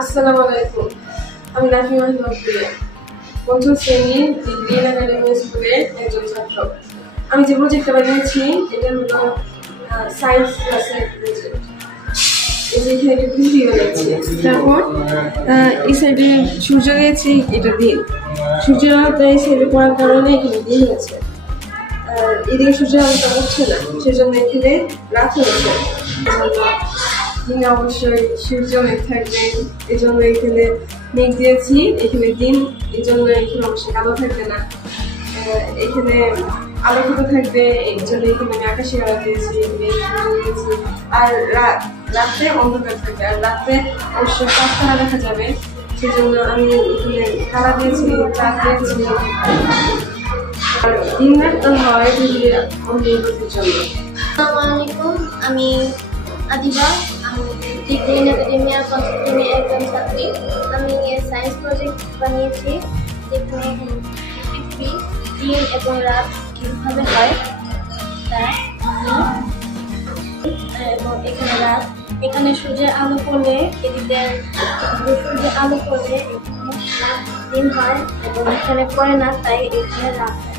আসসালামু আলাইকুম। আমি নাফিমা নবরিয়া, পঞ্চম শ্রেণীর গ্রিন একাডেমি স্কুলের একজন ছাত্র। আমি যে প্রজেক্টটা বানিয়েছি এটা হলো সায়েন্স ক্লাসের প্রজেক্ট। এই যে এখানে একটা ঘুড়ি বানিয়েছি, তারপর এই সাইডে সূর্য দিয়েছি, এটা দিন। সূর্যের আলোটা এই সাইডে পড়ার কারণে এখানে দিন হয়েছে, আর এদিকে সূর্যের আলোটা পড়ছে না, সেজন্য এখানে রাত হয়েছে। দিনে অবশ্যই সূর্য মেঘ থাকবে, এই জন্য এখানে মেঘ দিয়েছি। এখানে দিন, এই জন্য এখানে অবশ্যই আলো থাকবে না। এখানে আলোকিত থাকবে, এই জন্য এখানে আমি আকাশে আলো দিয়েছি, দিয়েছি। আর রাত্রে অন্ধকার থাকবে, আর রাত্রে অবশ্যই তারা দেখা যাবে, সেজন্য আমি এখানে তারা দিয়েছি, চাঁদ দিয়েছি। আর দিন রাত হয় অন্ধকারের জন্য। আসসালামু আলাইকুম, আমি আদিবা। আমি গ্রিন একাডেমিয়ার পঞ্চম শ্রেণীর একজন ছাত্রী। আমি সায়েন্স প্রজেক্ট বানিয়েছি, যেখানে পৃথিবী দিন এবং রাত কীভাবে হয় তা, এবং এখানে রাত, এখানে সূর্যের আলো পড়লে এদিকে সূর্যের আলো পড়লে এখানে দিন হয় এবং এখানে পড়ে না, তাই এখানে রাত হয়।